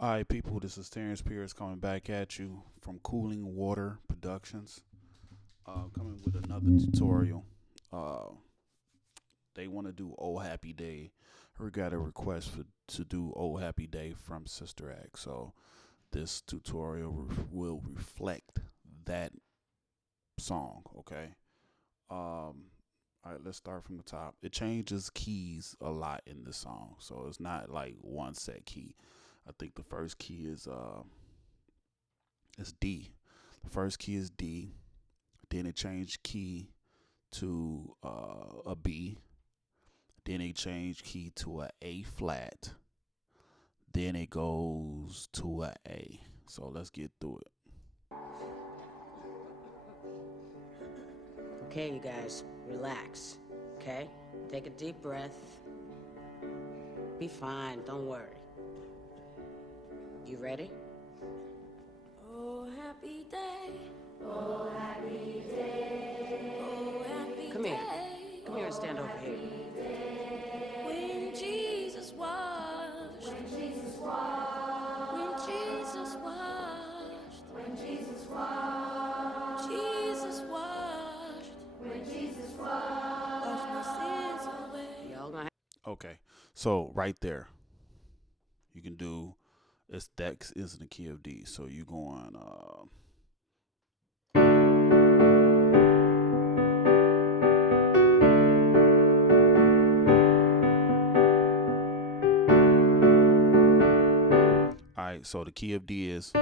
All right, people, this is Terrence Pierce coming back at you from Cooling Water Productions. Coming with another tutorial. Uh, they want to do Oh Happy Day. We got a request to do Oh Happy Day from Sister Act. So this tutorial will reflect that song, okay? All right, let's start from the top. It changes keys a lot in this song, so it's not like one set key. I think the first key is D. The first key is D. Then it changed key to a B. Then it changed key to a A flat. Then it goes to a A. So let's get through it. Okay, you guys, relax. Okay? Take a deep breath. Be fine, don't worry. You ready? Oh, happy day. Oh, happy day. Oh, happy Come here. day. Come here and stand over here. When Jesus washed. When Jesus washed. When Jesus washed. When Jesus washed. Jesus washed. When Jesus washed. Washed my sins away. Y'all gonna Okay, so right there, you can do it's that is in the key of D. So you going all right, so the key of D is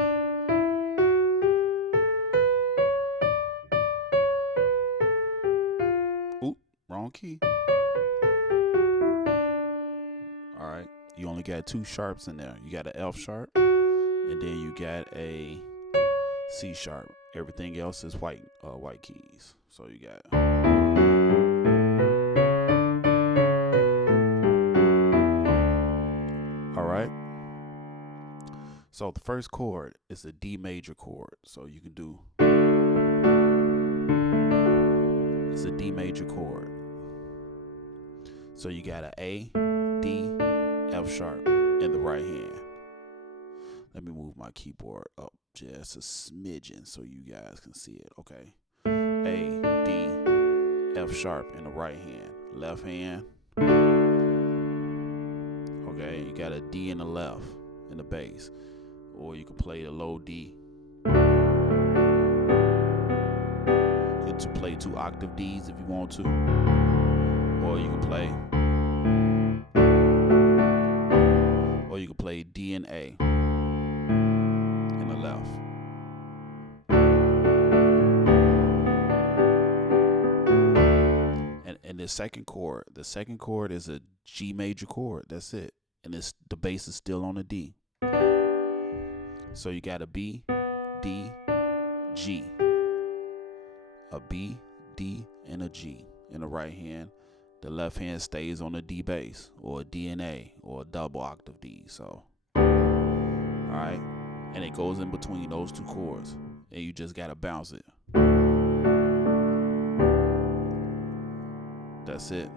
oop, wrong key. All right, you only got two sharps in there. You got an F sharp, and then you got a C sharp. Everything else is white keys. So you got all right. So the first chord is a D major chord. So you can do it's a D major chord. So you got an A, D, F sharp in the right hand. Let me move my keyboard up just a smidgen so you guys can see it. Okay. A, D, F sharp in the right hand. Left hand. Okay, you got a D in the left in the bass. Or you can play the low D. You can play 2 octave Ds if you want to. Or you can play D and A in the left. And the second chord is a G major chord. That's it. And the bass is still on a D. So you got a B, D, G. A B, D, and a G in the right hand. The left hand stays on a D bass or a D and A or a double octave D. So, all right. And it goes in between those two chords. And you just got to bounce it. That's it.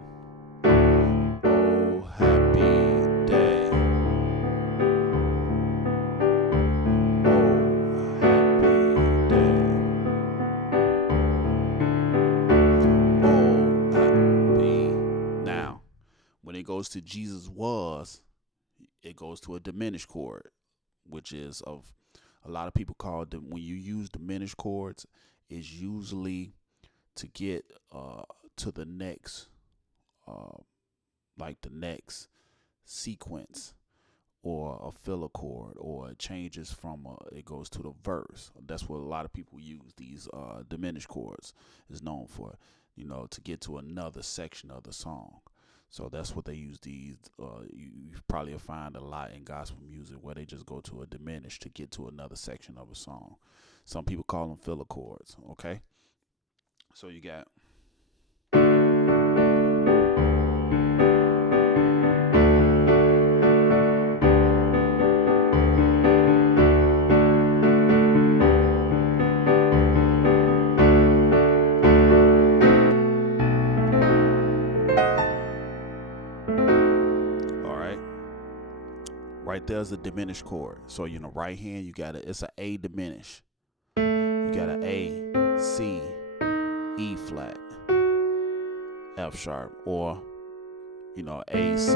Oh, happy day. Oh, happy day. Oh, happy. Now, when it goes to Jesus was, it goes to a diminished chord, which is of a lot of people call it when you use diminished chords, is usually to get to the next like the next sequence or a filler chord, or it changes from it goes to the verse. That's what a lot of people use these diminished chords is known for, to get to another section of the song. So that's what they use these. You probably find a lot in gospel music where they just go to a diminished to get to another section of a song. Some people call them filler chords. Okay, so you got. Right there's a diminished chord. So in the right hand, you got it's an A diminished. You got an A, C, E flat, F sharp, or A, C,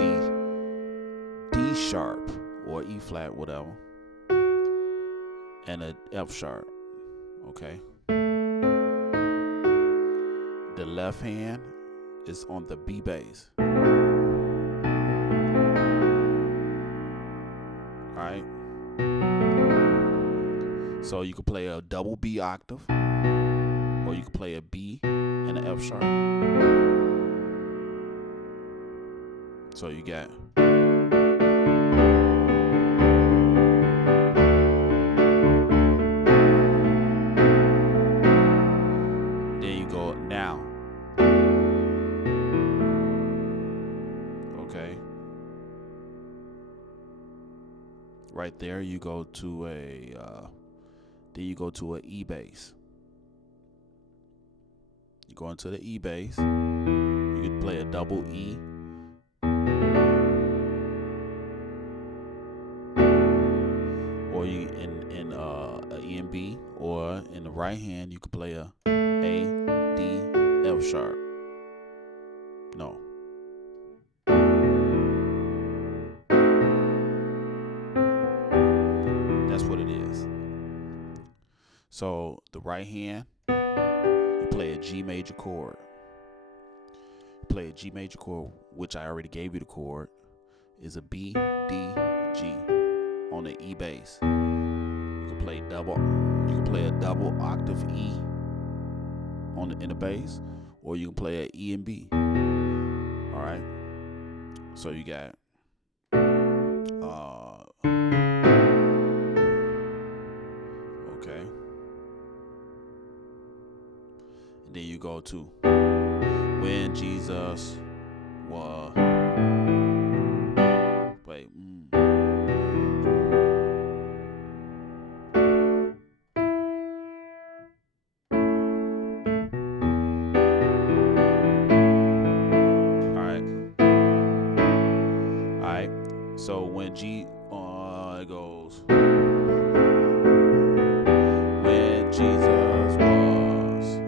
D sharp, or E flat, whatever, and a F sharp. Okay. The left hand is on the B bass. Alright. So you can play a double B octave, or you can play a B and an F sharp. So you got then you go now. Okay. Right there you go to then you go to an E bass. You go into the E bass. You can play a double E. Or you in a E and B, or in the right hand you can play a D, F sharp. No. That's what it is. So the right hand, you play a G major chord. You play a G major chord, which I already gave you the chord, is a B, D, G on the E bass. You can play a double octave E in the bass, or you can play an E and B. All right. So you got okay. And then you go to when Jesus was wait. So when G it goes when Jesus was.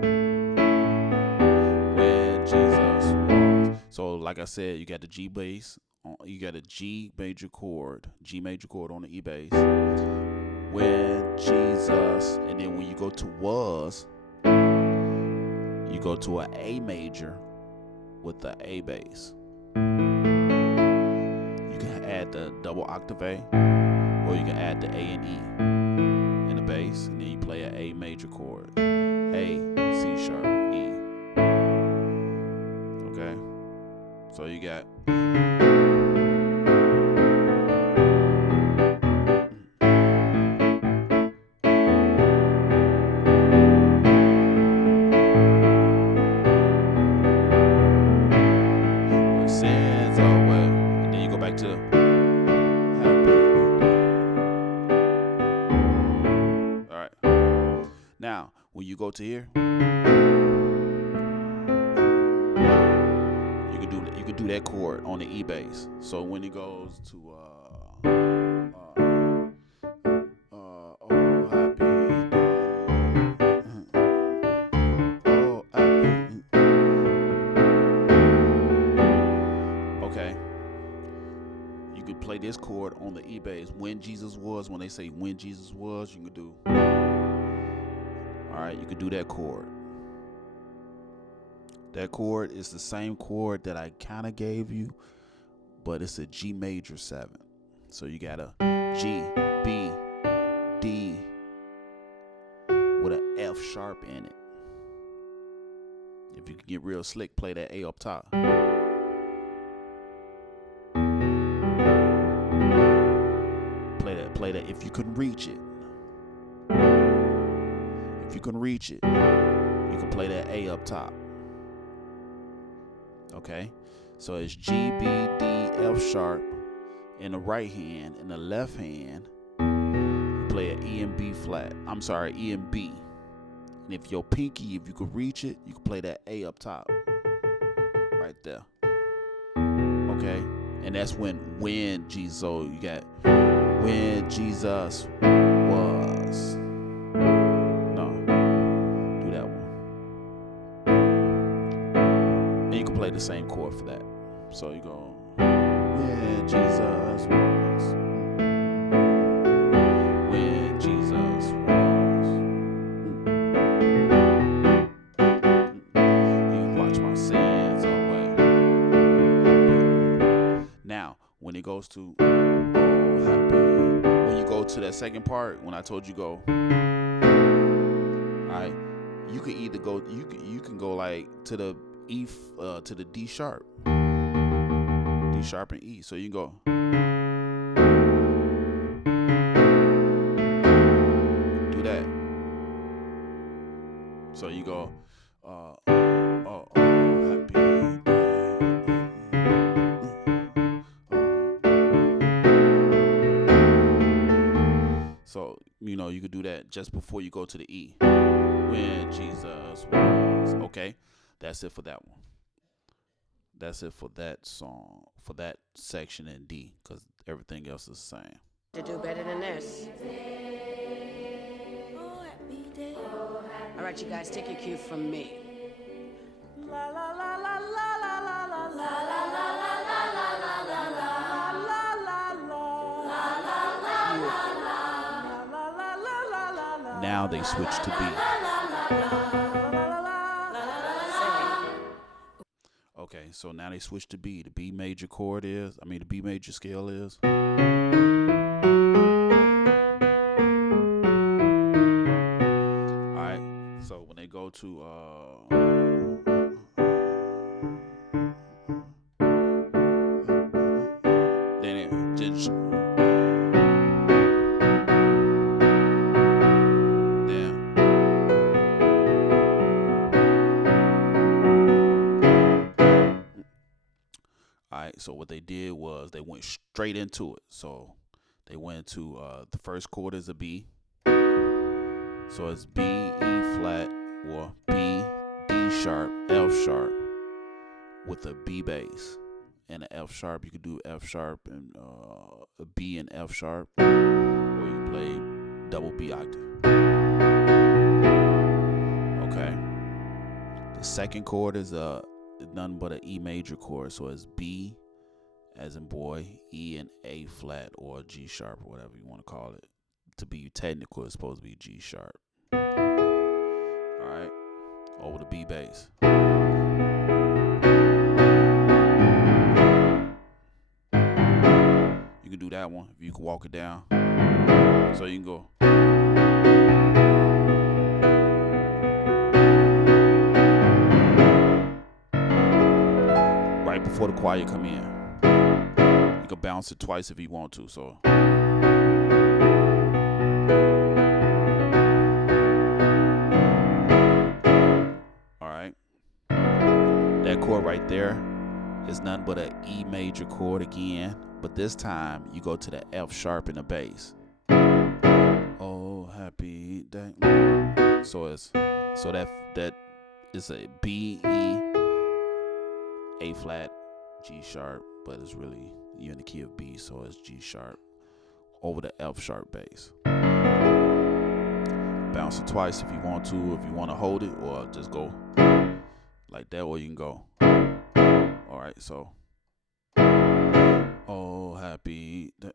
So like I said, you got the G bass, you got a G major chord on the E bass. When Jesus, and then when you go to was, you go to an A major with the A bass. Add the double octave A, or you can add the A and E in the bass, and then you play an A major chord, A, C sharp, E. Okay, so you got sins away, and then you go back to now, when you go to here, you can do that chord on the E bass. So when it goes to oh happy day, oh happy. Okay, you could play this chord on the E bass. When Jesus was, when they say when Jesus was, you can do. Alright, you can do that chord. That chord is the same chord that I kind of gave you, but it's a G major 7. So you got a G, B, D with an F sharp in it. If you can get real slick, play that A up top. Play that if you can reach it. If you can reach it, you can play that A up top. Okay, so it's G, B, D, F sharp in the right hand. In the left hand, you play an E and B flat. I'm sorry, E and B. And if your pinky, if you can reach it, you can play that A up top. Right there. Okay, And that's when Jesus. So you got when Jesus was. No, do that one. And you can play the same chord for that. So you go when Jesus was. When Jesus was. You watch my sins away. Now, when it goes to oh happy, when you go to that second part, when I told you go, alright, you can either go you can go like to the E to the D sharp and E. So you go do that. So you go happy day. So, you could do that just before you go to the E. When Jesus was. Okay, that's it for that one. That's it for that song, for that section in D, because everything else is the same. To do better than this. Oh, happy day. All right, you guys, take your cue from me. La la la la la la la la la la la Now they switch to B. Okay, so now they switch to B. The B major chord is, the B major scale is. Alright, so when they go to, then it just, Alright, so what they did was they went straight into it. So they went to the first chord is a B. So it's B, E flat, or B, D sharp, F sharp with a B bass. And an F sharp, you could do F sharp and a B and F sharp, or you play double B octave. Okay. The second chord is none but an E major chord, so it's B as in boy, E and A flat, or G sharp, or whatever you want to call it. To be technical, it's supposed to be G sharp. Alright, over the B bass. You can do that one if you can walk it down. So you can go. Right before the choir come in. You can bounce it twice if you want to. So alright. That chord right there is nothing but an E major chord again. But this time you go to the F sharp in the bass. Oh, happy day. So that is a B, E, A flat, G sharp, but it's really you're in the key of B, so it's G sharp over the F sharp bass. Bounce it twice if you want to, if you want to hold it, or just go like that, or you can go. All right, so oh happy day.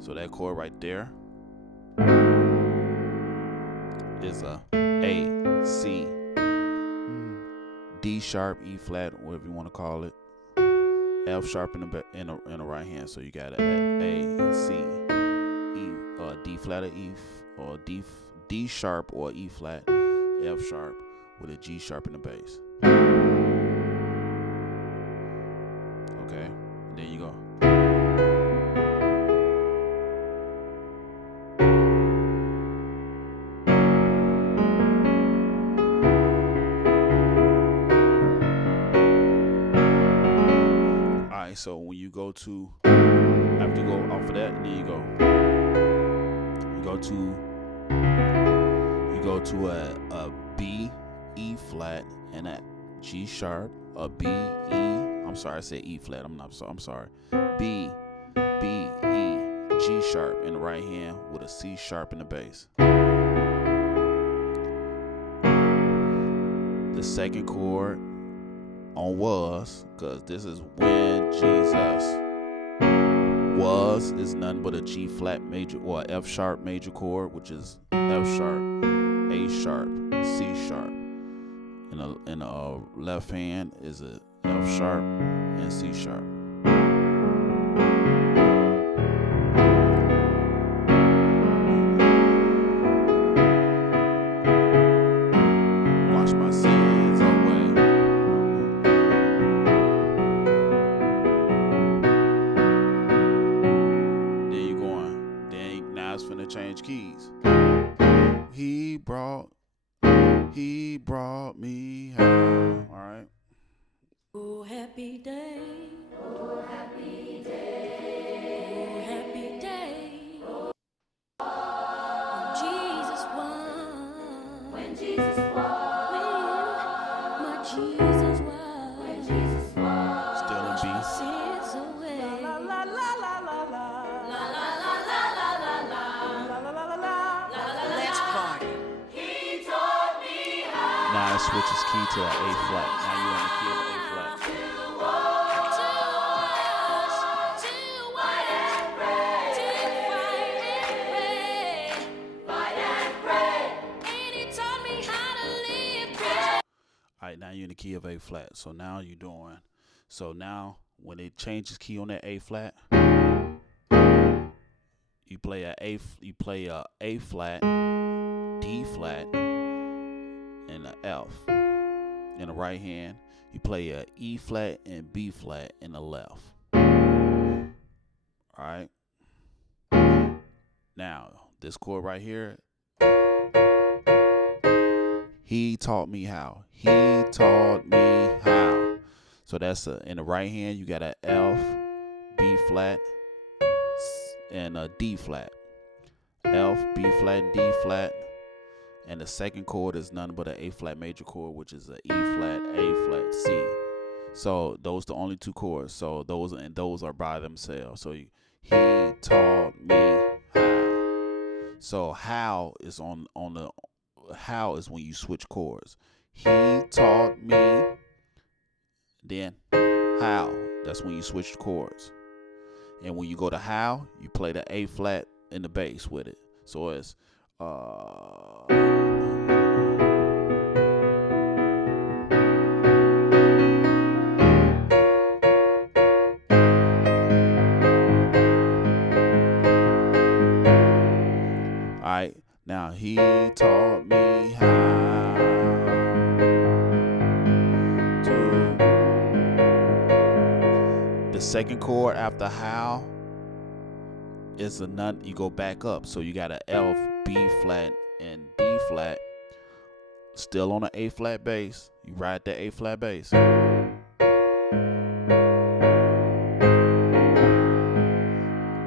So that chord right there is a C, D sharp, E flat, whatever you want to call it, F sharp in the right hand. So you got a C, E, D flat or E, or D sharp or E flat, F sharp with a G sharp in the bass. Okay, and then you go. right, so when you go to, after you go off of that, and then you go to a B, E flat, and a G sharp, a B, E. I'm sorry, I said E flat. I'm sorry. B, E, G sharp in the right hand with a C sharp in the bass. The second chord on was, because this is when Jesus was, is nothing but a G flat major or F sharp major chord, which is F sharp, A sharp, C sharp. In the left hand is a F sharp and C sharp. Wash my sins away. Then you going. Then now it's finna change keys. He brought me home. All right. Oh, happy day. Oh, happy day. Oh, happy day. When Jesus won. When Jesus won. My Jesus won. When Jesus won. Still in B. Sins away. La la la la la la. La la la la la la la. La la la la la. Let's party. He taught me how Now it switches key to an A flat. Now you're in the key of an A flat. to walk, To wash, to fight and pray, to fight and fight and pray. pray. And he taught me how to live preach. All right, now you're in the key of A flat. So now you're doing. So now when it changes key on that A flat, you play a A flat, D flat, and a F in the right hand. You play a E flat and B flat in the left. All right. Now this chord right here. He taught me how. He taught me how. So that's in the right hand. You got a F, B flat, and a D flat. F, B flat, D flat. And the second chord is nothing but an A flat major chord, which is a E flat, A flat, C. So those the only two chords. So those are by themselves. So he taught me how. So how is on the how is when you switch chords. He taught me. Then how, that's when you switch chords. And when you go to how, you play the A flat in the bass with it. So it's alright, now he taught me how to. The second chord after how is a nut. You go back up, so you got a F, B flat, and D flat. Still on an A flat bass. You ride that A flat bass. All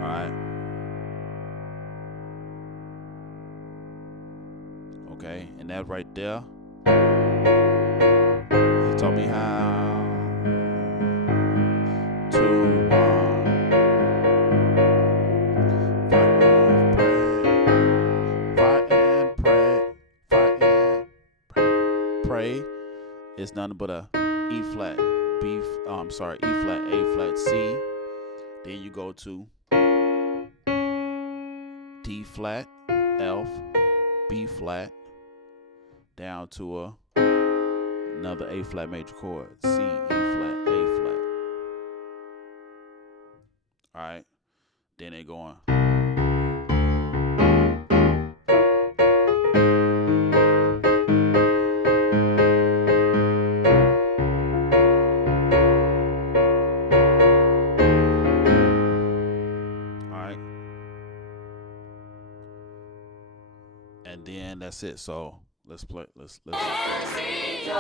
right. Okay, and that right there. He taught me how to pray. It's nothing but a E flat, E flat, A flat, C. Then you go to D flat, F, B flat, down to another A flat major chord, C, E flat, A flat. All right, then they go on. And then that's it. So let's play. Let's. Yes, he did.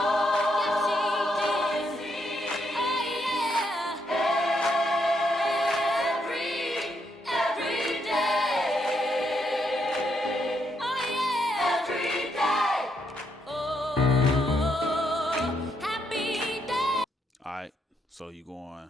So you going.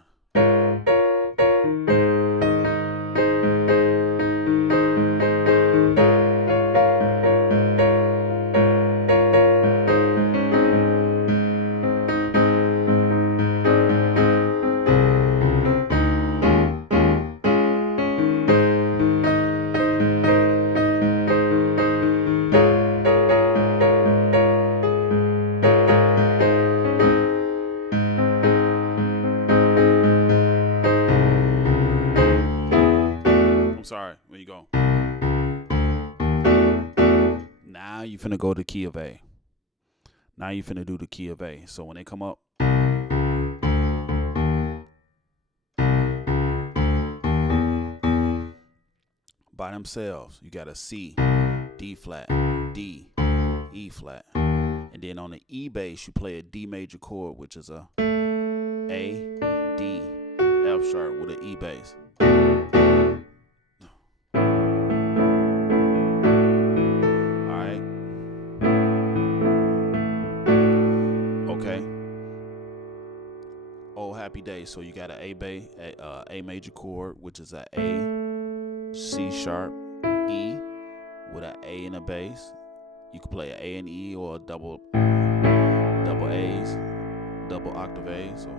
I'm sorry. Where you go? Now you finna go to key of A. Now you finna do the key of A. So when they come up, by themselves, you got a C, D flat, D, E flat. And then on the E bass, you play a D major chord, which is a D, F sharp with an E bass. Alright. Okay. Oh, Happy Day. So you got an A major chord, which is a A, C sharp, E with an A and a bass. You can play an A and E or a double A's, double octave A's. So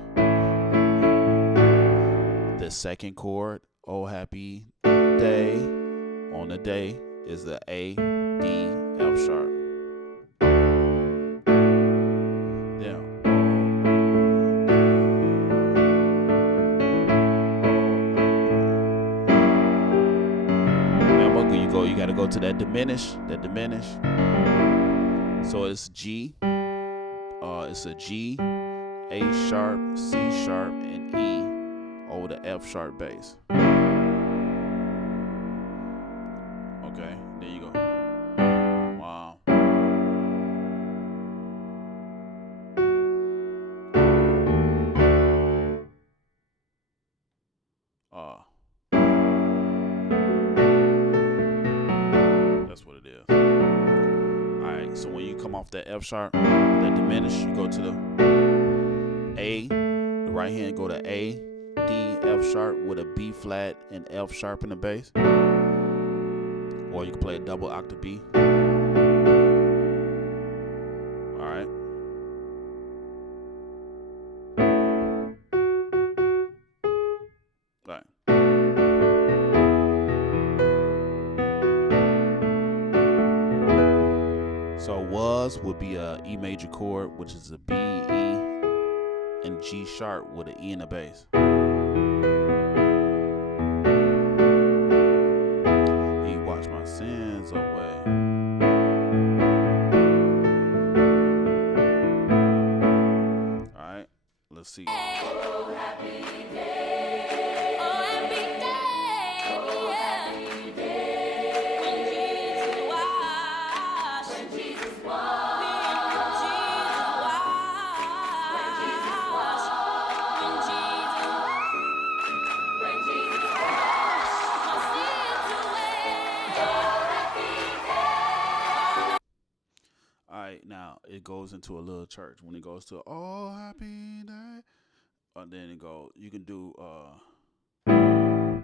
the second chord, Oh Happy Day, on the day is the A, D, F sharp. Yeah. Now you gotta go to that diminish. So it's G. It's a G, A sharp, C sharp, and E over the F sharp bass. Okay, there you go. Wow. That's what it is. Alright, so when you come off that F sharp, that diminish, you go to the A, the right hand go to A, D, F sharp with a B flat and F sharp in the bass. Or you can play a double octave B. Alright. Alright. So was would be a E major chord, which is a B, E, and G sharp with an E in the bass. He washed my sins away. Alright, let's see. Oh, happy day. Oh, happy day, yeah. Happy day. When Jesus washed When Jesus washed. me, when Jesus washed, when Jesus washed my sins away. Alright, now it goes into a little church. When it goes to Oh Happy Day, then it goes, you can do when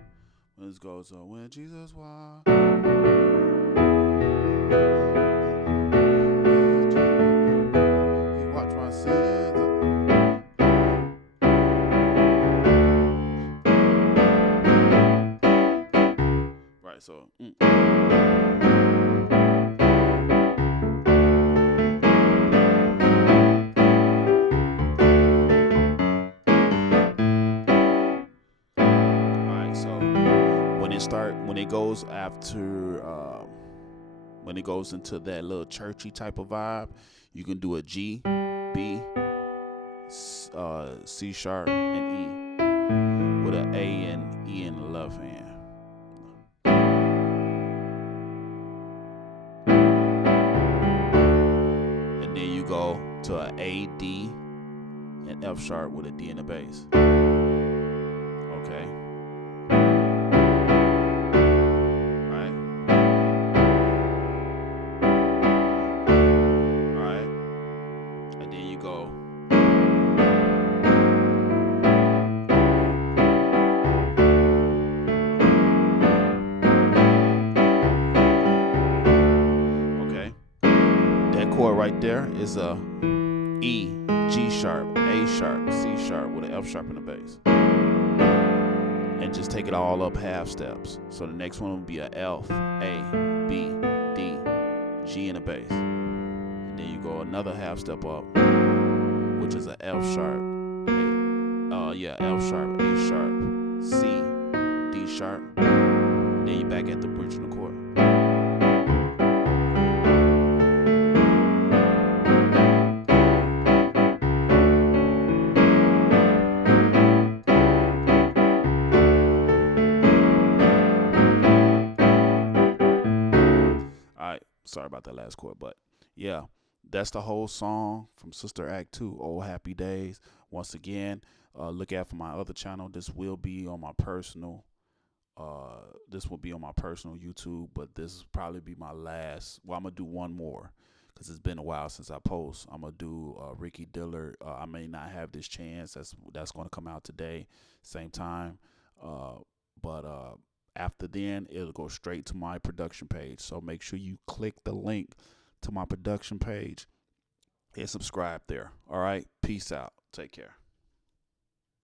it goes when Jesus washed. He watched my sins. Right, so when it goes after when it goes into that little churchy type of vibe, you can do a G, B, C sharp, and E with an A and E in the left hand. And then you go to an A, D, and F sharp with a D in the bass. Okay. right there is a E, G sharp, A sharp, C sharp with an F sharp in the bass. And just take it all up half steps. So the next one will be a F, A, B, D, G in the bass. And then you go another half step up, which is a F sharp, F sharp, A sharp, C, D sharp. And then you back at the original chord. Sorry about that last chord, but yeah, that's the whole song from Sister Act 2, Old Happy Days. Once again, look out for my other channel. This will be on my personal YouTube, but this will probably be my last. Well, I'm gonna do one more because it's been a while since I post. I'm gonna do Ricky Dillard. I may not have this chance. That's gonna come out today, same time. But after then, it'll go straight to my production page. So make sure you click the link to my production page and subscribe there. All right. Peace out. Take care.